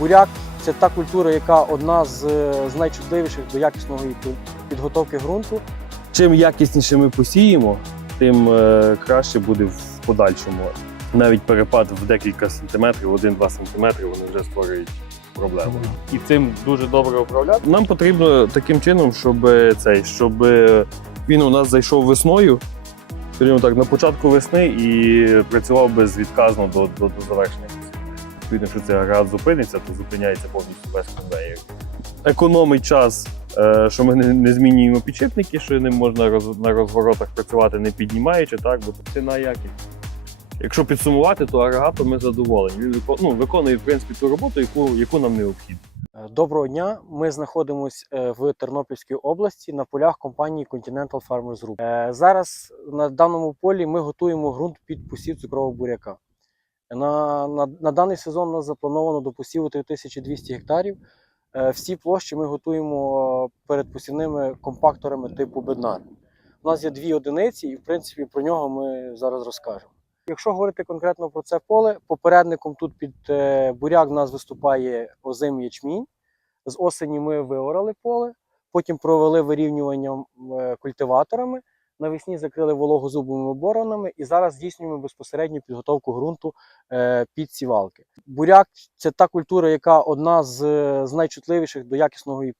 Буряк це та культура, яка одна з, з найчутливіших до якісної підготовки ґрунту. Чим якісніше ми посіємо, тим е, краще буде в подальшому. Навіть перепад в декілька сантиметрів, 1-2 сантиметри, вони вже створюють проблему. І цим дуже добре управляти. Нам потрібно таким чином, щоб е, цей, щоб е, він у нас зайшов весною, скажімо так, на початку весни і працював безвідказно до, до, до завершення. Відповідно, якщо цей агрегат зупиниться, то зупиняється повністю без конвеєр. Економить час, е, що ми не, змінюємо підшипники, що ним можна на розворотах працювати, не піднімаючи, так, бо ціна якість. Якщо підсумувати, то агрегатом ми задоволені. Він ну, виконує в принципі ту роботу, яку, яку нам необхідно. Е, Доброго дня. Ми знаходимося в Тернопільській області на полях компанії Continental Farmers Group. Е, Зараз на даному полі ми готуємо ґрунт під посів цукрового буряка. На, на, на даний сезон у нас заплановано до посіву 3200 гектарів. Е, Всі площі ми готуємо перед посівними компакторами типу Беднар. У нас є дві одиниці, і в принципі про нього ми зараз розкажемо. Якщо говорити конкретно про це поле, попередником тут під е, буряк в нас виступає озим ячмінь. З осені ми виорали поле, потім провели вирівнювання е, культиваторами. Навесні закрили вологозубовими боронами і зараз здійснюємо безпосередню підготовку ґрунту е, під сівалки. Буряк це та культура, яка одна з, з найчутливіших до якісної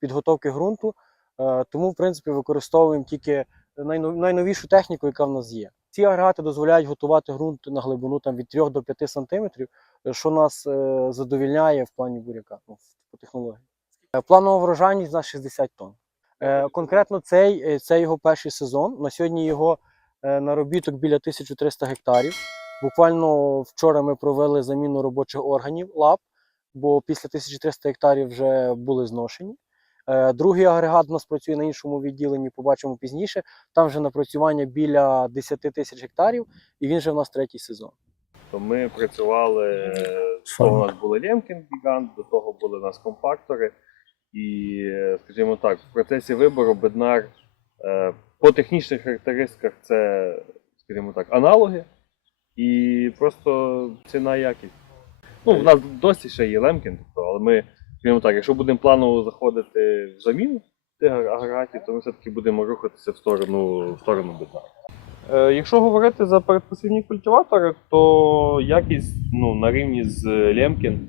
підготовки ґрунту. Е, тому, в принципі, використовуємо тільки найновішу техніку, яка в нас є. Ці агрегати дозволяють готувати ґрунт на глибину там, від 3 до 5 сантиметрів, що нас е, задовільняє в плані буряка ну, по технології. Планова врожайність у нас 60 тонн. Е, Конкретно цей, е, це його перший сезон. На сьогодні його е, наробіток біля 1300 гектарів. Буквально вчора ми провели заміну робочих органів лап, бо після 1300 гектарів вже були зношені. Другий агрегат у нас працює на іншому відділенні, побачимо пізніше. Там вже напрацювання біля 10 тисяч гектарів, і він вже в нас третій сезон. То ми працювали, е, то у нас були Лємкін гігант, до того були у нас компактори. І, скажімо так, в процесі вибору Беднар е, по технічних характеристиках це, скажімо так, аналоги і просто ціна якість. Ну, в нас досі ще є Лемкін, тобто, але ми, скажімо так, якщо будемо планово заходити в заміну тих агрегатів, то ми все-таки будемо рухатися в сторону, в сторону Беднара. Е, Якщо говорити за передпосівні культиватори, то якість ну, на рівні з Лемкін,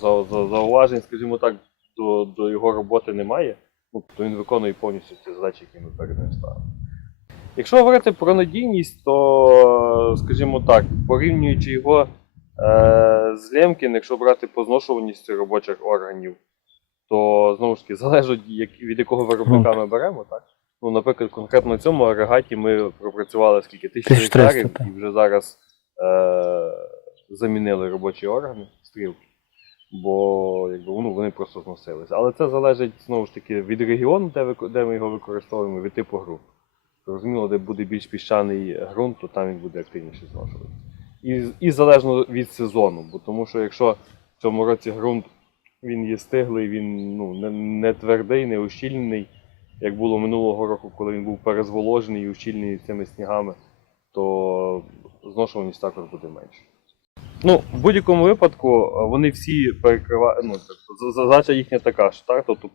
за, за, зауважень, скажімо так, до, до його роботи немає. Ну, то він виконує повністю ті задачі, які ми перед ним ставимо. Якщо говорити про надійність, то, скажімо так, порівнюючи його е, з Лемкін, якщо брати по зношуваністю робочих органів, то знову ж таки залежить як, від якого виробника ми беремо, так? Ну, наприклад, конкретно на цьому агрегаті ми пропрацювали скільки тисячу 1300, гектарів і вже зараз е, замінили робочі органи, стрілки, бо якби, просто зносилися. Але це залежить знову ж таки від регіону, де, де ми його використовуємо, від типу груп. Зрозуміло, де буде більш піщаний ґрунт, то там він буде активніше зношуватися. І, і залежно від сезону, бо тому що якщо в цьому році ґрунт він є стиглий, він ну, не, не твердий, не ущільнений, як було минулого року, коли він був перезволожений і ущільнений цими снігами, то зношуваність також буде менше. Ну, в будь-якому випадку е, вони всі перекривають. Ну, тобто, задача їхня така ж, так? Тобто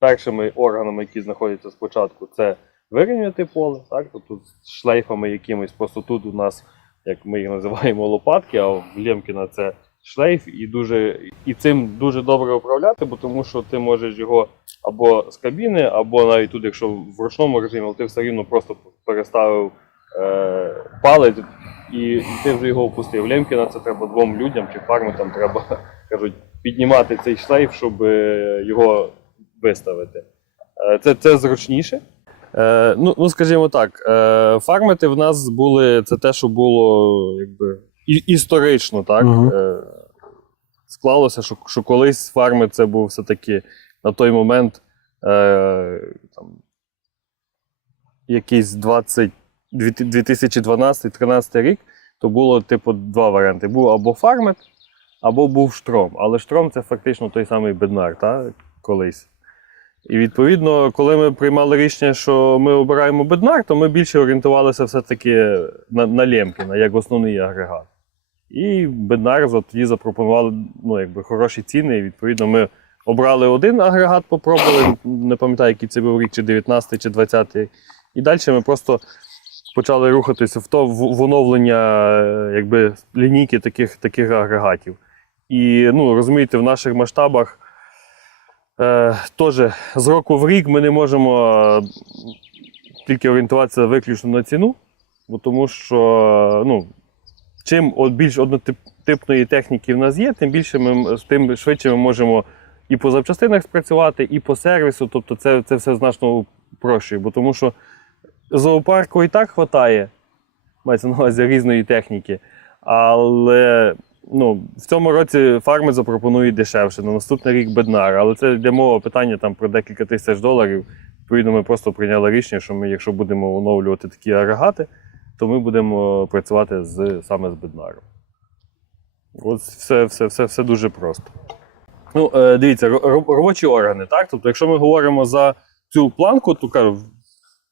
першими органами, які знаходяться спочатку, це вирівняти поле, так? Тобто з шлейфами якимось. Просто тут у нас, як ми їх називаємо, лопатки, а в Лємкіна це шлейф, і дуже і цим дуже добре управляти, бо тому що ти можеш його або з кабіни, або навіть тут, якщо в ручному режимі, але ти все рівно просто переставив е, палець і, ти вже його опустив. Лемкіна це треба двом людям чи фармитам треба кажуть, піднімати цей шлейф, щоб е, його виставити. Е, Це, це зручніше. Е, ну, ну, скажімо так, е, фармити в нас були це те, що було якби і- історично, так? Мгм. Е, склалося, що, що колись фарми це був все-таки на той момент е, там, якийсь 20, 2012-2013 рік, то було типу два варіанти: був або фармет, або був штром. Але штром це фактично той самий беднар, та, колись. І відповідно, коли ми приймали рішення, що ми обираємо беднар, то ми більше орієнтувалися все-таки на, на Лємкіна як основний агрегат. І Беднар тоді запропонували ну, якби, хороші ціни. І відповідно ми обрали один агрегат, попробували. Не пам'ятаю, який це був рік, чи 19 чи 20 І далі ми просто почали рухатися в то в, оновлення е, якби, лінійки таких, таких агрегатів. І ну, розумієте, в наших масштабах е, теж з року в рік ми не можемо е, тільки орієнтуватися виключно на ціну, бо тому що ну, чим більш однотипної техніки в нас є, тим більше ми тим швидше ми можемо і по запчастинах спрацювати, і по сервісу. Тобто це, це все значно упрощує, бо тому що зоопарку і так вистачає, мається на увазі різної техніки. Але ну, в цьому році фарми запропонують дешевше, на наступний рік беднар. Але це йде мова питання там про декілька тисяч доларів. Відповідно, ми просто прийняли рішення, що ми, якщо будемо оновлювати такі агрегати, то ми будемо працювати з, саме з беднаром. От все, все, все, все дуже просто. Ну, е, дивіться, ро- ро- робочі органи, так? Тобто, якщо ми говоримо за цю планку, то кажу,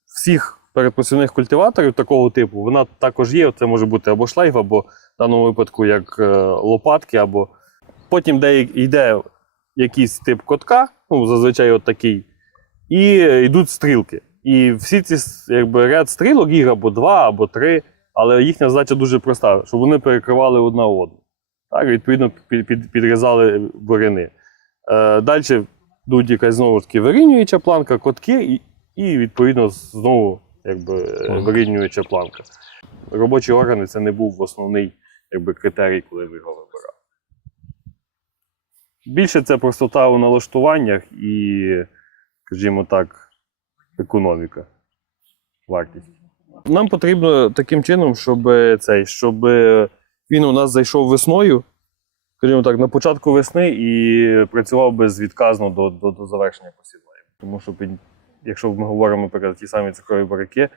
всіх передпосівних культиваторів такого типу, вона також є. Це може бути або шлейф, або в даному випадку як е, лопатки, або потім де йде якийсь тип котка, ну, зазвичай от такий, і йдуть стрілки. І всі ці якби, ряд стрілок, їх або два, або три, але їхня задача дуже проста, щоб вони перекривали одна одну. Так, відповідно, під, під, підрізали буряни. Е, Далі йдуть якась знову ж таки вирівнююча планка, котки, і, і відповідно знову якби, е, вирівнююча планка. Робочі органи це не був основний якби, критерій, коли ви його вибирали. Більше це простота у налаштуваннях і, скажімо так, економіка, вартість. Нам потрібно таким чином, щоб цей, щоб він у нас зайшов весною, скажімо так, на початку весни і працював безвідказно до, до, до завершення посівної. Тому що під- якщо ми говоримо наприклад, ті самі цукрові бараки,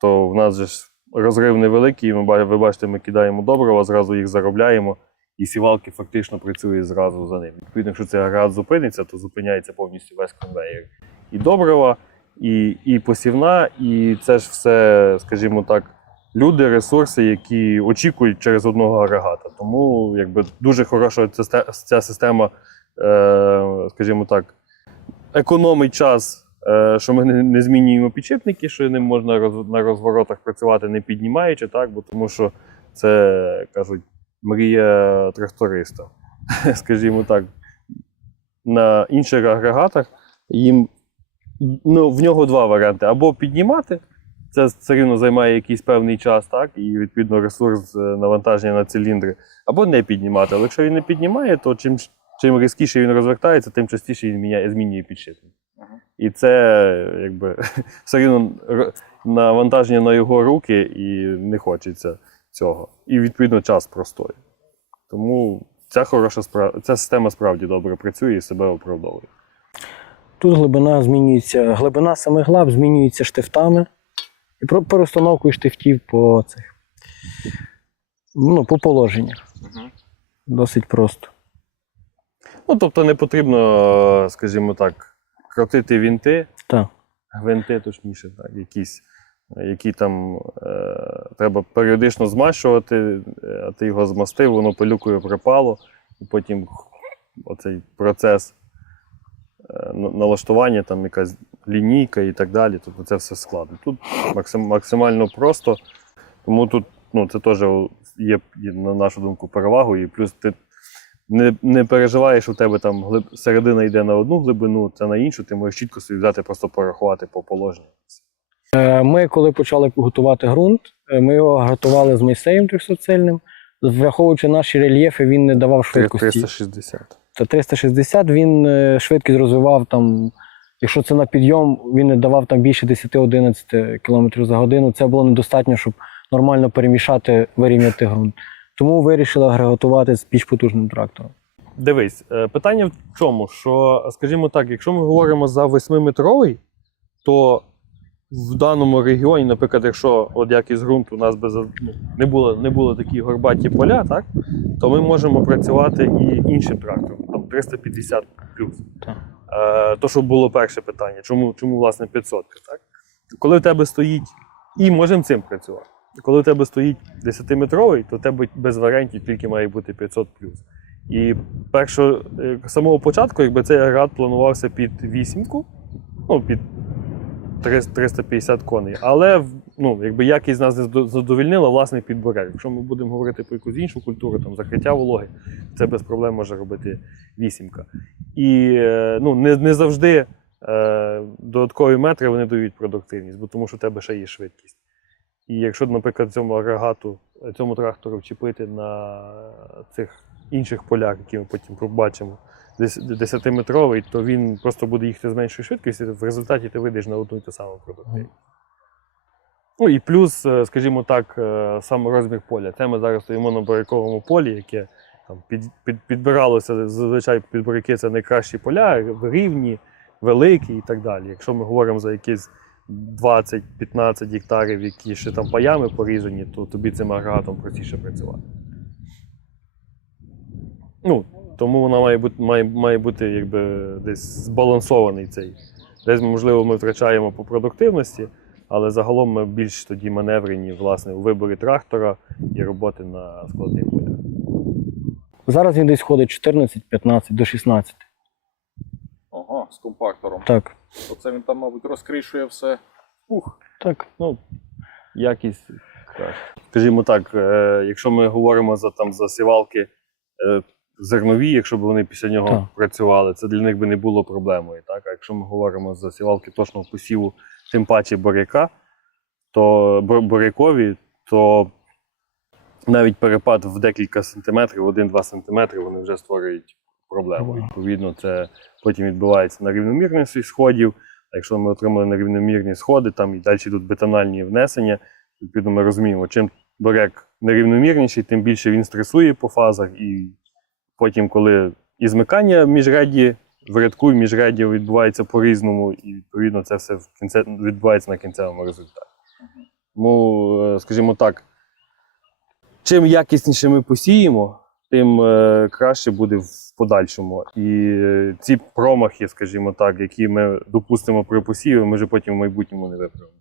то в нас же ж розрив невеликий, і ми, ви бачите, ми кидаємо добрива, зразу їх заробляємо, і сівалки фактично працює зразу за ним. Відповідно, якщо цей агрегат зупиниться, то зупиняється повністю весь конвейер. І добрива, і, і посівна, і це ж все, скажімо так, люди, ресурси, які очікують через одного агрегата. Тому якби дуже хороша ця, система, е, скажімо так, економить час, що ми не, змінюємо підшипники, що ним можна на розворотах працювати не піднімаючи, так, бо тому що це кажуть мрія тракториста. Скажімо так, на інших агрегатах їм ну, в нього два варіанти: або піднімати, це все рівно займає якийсь певний час, так, і відповідно ресурс е, навантаження на циліндри, або не піднімати. Але якщо він не піднімає, то чим, чим різкіше він розвертається, тим частіше він змінює підшипник. І це якби все рівно навантаження на його руки, і не хочеться цього. І відповідно час простої. Тому ця хороша справа, ця система справді добре працює і себе оправдовує. Тут глибина змінюється, глибина самих лап змінюється штифтами і про перестановкою штифтів по цих. Ну, по положеннях. Досить просто. Ну, тобто не потрібно, скажімо так, крутити вінти, Так. гвинти, точніше, так, якісь, які там е, треба періодично змащувати, е, а ти його змастив, воно пилюкою припало, і потім оцей процес е, налаштування, там якась лінійка і так далі. Тобто це все складно. Тут максимально просто, тому тут ну, це теж є, є, на нашу думку, перевагою. І плюс ти не, не переживаєш, що у тебе там глиб, середина йде на одну глибину, це на іншу, ти можеш чітко собі взяти, просто порахувати по положенню. Е, Ми, коли почали готувати ґрунт, е, ми його готували з Мойсеєм 300-цельним. Враховуючи наші рельєфи, він не давав швидкості. 360. Та 360 він е, швидкість розвивав там. Якщо це на підйом, він не давав там більше 10-11 км за годину. Це було недостатньо, щоб нормально перемішати, вирівняти ґрунт. Тому вирішили агрегатувати з більш потужним трактором. Дивись, е, питання в чому? Що, скажімо так, якщо ми говоримо за 8-метровий, то в даному регіоні, наприклад, якщо от як із ґрунту у нас без, ну, не, було, не було такі горбаті поля, так, то ми можемо працювати і іншим трактором, там 350 плюс. Е, то, що було перше питання, чому, чому власне 500, так? Коли в тебе стоїть, і можемо цим працювати. Коли у тебе стоїть 10-метровий, то у тебе без варіантів тільки має бути 500 І першого, е, самого початку, якби цей агрегат планувався під вісімку, ну, під 350 коней. Але ну, якби якість нас не задовільнила власне під буряк. Якщо ми будемо говорити про якусь іншу культуру, там закриття вологи, це без проблем може робити вісімка. І е, ну, не, не завжди е, додаткові метри вони дають продуктивність, бо тому що в тебе ще є швидкість. І якщо, наприклад, цьому агрегату, цьому трактору вчепити на цих інших полях, які ми потім побачимо, 10-метровий, то він просто буде їхати з меншою швидкістю, в результаті ти вийдеш на одну і ту саму продуктивність. Ну і плюс, е, скажімо так, е, сам розмір поля. Це ми зараз стоїмо на буряковому полі, яке там під, під, підбиралося зазвичай під буряки це найкращі поля, рівні, великі і так далі. Якщо ми говоримо за якісь 20-15 гектарів, які ще там паями порізані, то тобі цим агрегатом простіше працювати. Ну, тому вона має бути, має, має бути якби десь збалансований цей. Десь, можливо, ми втрачаємо по продуктивності, але загалом ми більш тоді маневрені власне, у виборі трактора і роботи на складних полях. Зараз він десь ходить 14, 15 до 16. Ага, з компактором. Так. Оце він там, мабуть, розкришує все. Ух. Так. Ну, якість краще. Скажімо так, е, якщо ми говоримо за, там, за сівалки е, зернові, якщо б вони після нього Так. працювали, це для них би не було проблемою. Так? А якщо ми говоримо за сівалки точного посіву, тим паче буряка, то бу- бурякові, то навіть перепад в декілька сантиметрів, 1-2 сантиметри, вони вже створюють проблему. Відповідно, це потім відбувається на рівномірності сходів. А якщо ми отримали нерівномірні сходи, там і далі йдуть бетональні внесення, відповідно, ми розуміємо, чим буряк нерівномірніший, тим більше він стресує по фазах, і потім, коли і змикання міжряді в рядку і міжряді відбувається по-різному, і відповідно це все в кінце відбувається на кінцевому результаті. Тому, е, скажімо так, чим якісніше ми посіємо, тим е, краще буде в подальшому. І ці промахи, скажімо так, які ми допустимо при посіві, ми вже потім в майбутньому не виправимо.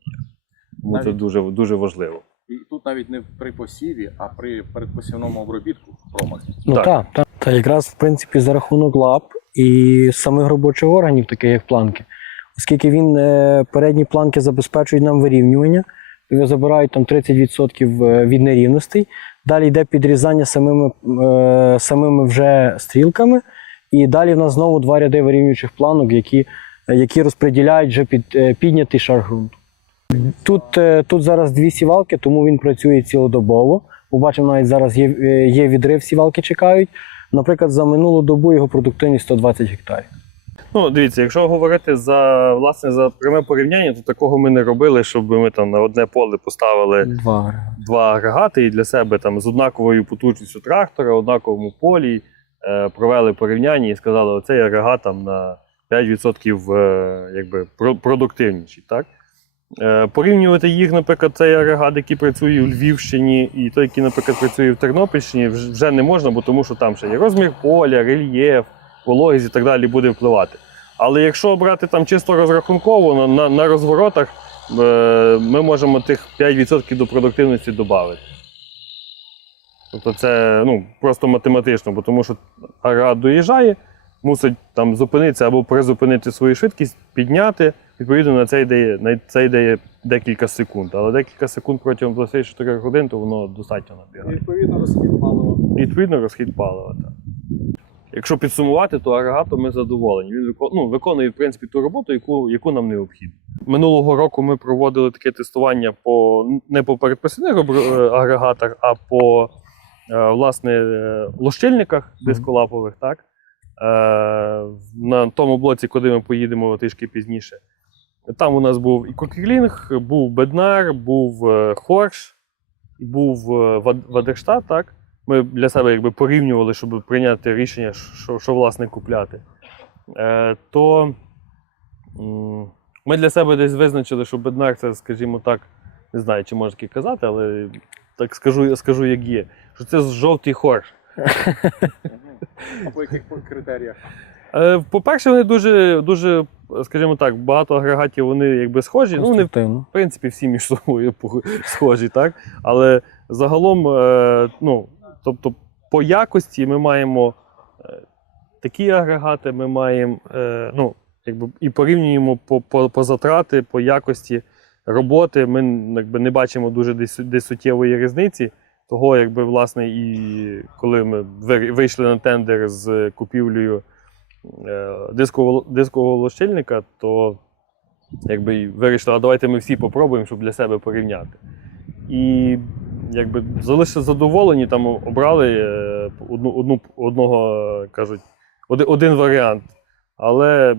Тому це дуже, дуже важливо. І тут навіть не при посіві, а при передпосівному обробітку в промахі. Ну Так. так. Так, Та якраз, в принципі, за рахунок лап і самих робочих органів, таких як планки. Оскільки він е, передні планки забезпечують нам вирівнювання, його забирають там 30% е, від нерівностей. Далі йде підрізання самими, е, самими вже стрілками. І далі в нас знову два ряди вирівнюючих планок, які, які розподіляють вже під е, піднятий шар ґрунту. Тут, е, тут зараз дві сівалки, тому він працює цілодобово. Побачимо, навіть зараз є, є відрив, сівалки чекають. Наприклад, за минулу добу його продуктивність 120 гектарів. Ну, дивіться, якщо говорити за власне за пряме порівняння, то такого ми не робили, щоб ми там на одне поле поставили Два. Два агрегати і для себе там з однаковою потужністю трактора, однаковому полі е, провели порівняння і сказали, оцей агрегат там на 5% е, якби, продуктивніший. Так? Е, порівнювати їх, наприклад, цей агрегат, який працює у Львівщині, і той, який, наприклад, працює в Тернопільщині, вж- вже не можна, бо тому що там ще є розмір поля, рельєф, вологість і так далі буде впливати. Але якщо брати там чисто розрахунково на, на, розворотах, ми можемо тих 5% до продуктивності додати. Тобто це ну, просто математично, бо тому що агрегат доїжджає, мусить там зупинитися або призупинити свою швидкість, підняти. Відповідно, на це йде, на це йде декілька секунд. Але декілька секунд протягом 24 годин, то воно достатньо набігає. Відповідно, розхід палива. І відповідно розхід палива. Так. Якщо підсумувати, то агрегатом ми задоволені. Він ну, виконує в принципі ту роботу, яку, яку нам необхідно. Минулого року ми проводили таке тестування по не по передпосівних обр- е, агрегатах, а по е, власне лощильниках дисколапових. Так? Е, на тому блоці, куди ми поїдемо трішки пізніше. Там у нас був і Кокерлінг, був Беднар, був Хорш, був Вадерштат, так? Ми для себе якби порівнювали, щоб прийняти рішення, що, що власне купляти. Е, то ми для себе десь визначили, що Беднар це, скажімо так, не знаю, чи можна таке казати, але так скажу, скажу як є, що це жовтий хорш. А по яких критеріях? Е, По-перше, вони дуже, дуже, скажімо так, багато агрегатів вони якби схожі. Ну, вони в принципі, всі між собою схожі, так? Але загалом, е, ну, тобто, по якості ми маємо е, такі агрегати, ми маємо, е, ну, якби і порівнюємо по, по, по затрати, по якості роботи. Ми якби, не бачимо дуже десь, десь суттєвої різниці. Того, якби, власне, і коли ми вийшли на тендер з купівлею е, дискового, дискового лощильника, то якби вирішили, а давайте ми всі попробуємо, щоб для себе порівняти. І якби залишилися задоволені, там обрали е, одну, одну, одного, кажуть, один, один варіант. Але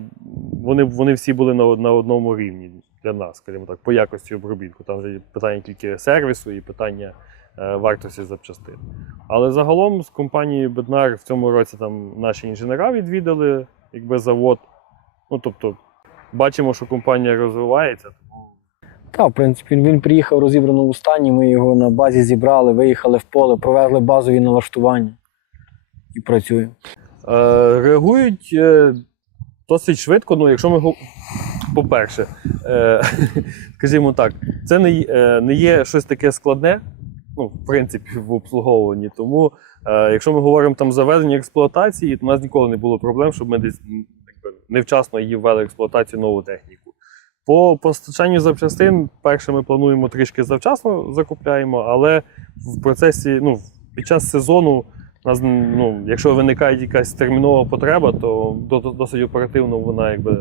вони, вони всі були на, на одному рівні для нас, скажімо так, по якості обробітку. Там вже питання тільки сервісу і питання е, вартості запчастин. Але загалом з компанією Беднар в цьому році там наші інженера відвідали якби завод. Ну, тобто, бачимо, що компанія розвивається. Так, в принципі, він приїхав в розібраному стані, ми його на базі зібрали, виїхали в поле, провезли базові налаштування і працюємо. Е, реагують е, досить швидко. Ну, якщо ми по-перше, е, скажімо так, це не, е, не є щось таке складне, ну, в принципі, в обслуговуванні. Тому, е, якщо ми говоримо там за ведення експлуатації, то у нас ніколи не було проблем, щоб ми десь невчасно її ввели в експлуатацію нову техніку. По постачанню запчастин, перше, ми плануємо трішки завчасно закупляємо, але в процесі, ну, під час сезону нас, ну, якщо виникає якась термінова потреба, то до- до- досить оперативно вона якби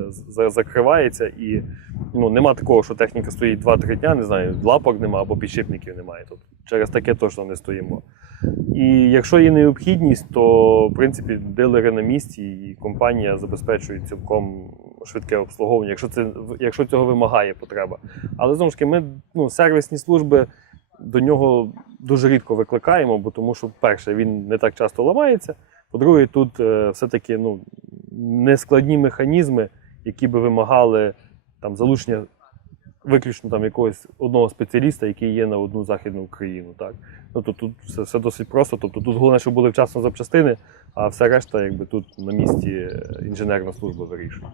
закривається і ну, нема такого, що техніка стоїть 2-3 дня, не знаю, лапок нема або підшипників немає. Тобто через таке точно не стоїмо. І якщо є необхідність, то в принципі дилери на місці і компанія забезпечує цілком швидке обслуговування, якщо це якщо цього вимагає потреба. Але знову ж таки, ми ну, сервісні служби до нього дуже рідко викликаємо, бо тому що, перше, він не так часто ламається. По-друге, тут е, все-таки ну, нескладні механізми, які би вимагали там, залучення виключно там, якогось одного спеціаліста, який є на одну західну Україну. Так? Ну, то тут все, все досить просто. Тобто тут головне, щоб були вчасно запчастини, а все решта, якби тут на місці е, інженерна служба вирішує.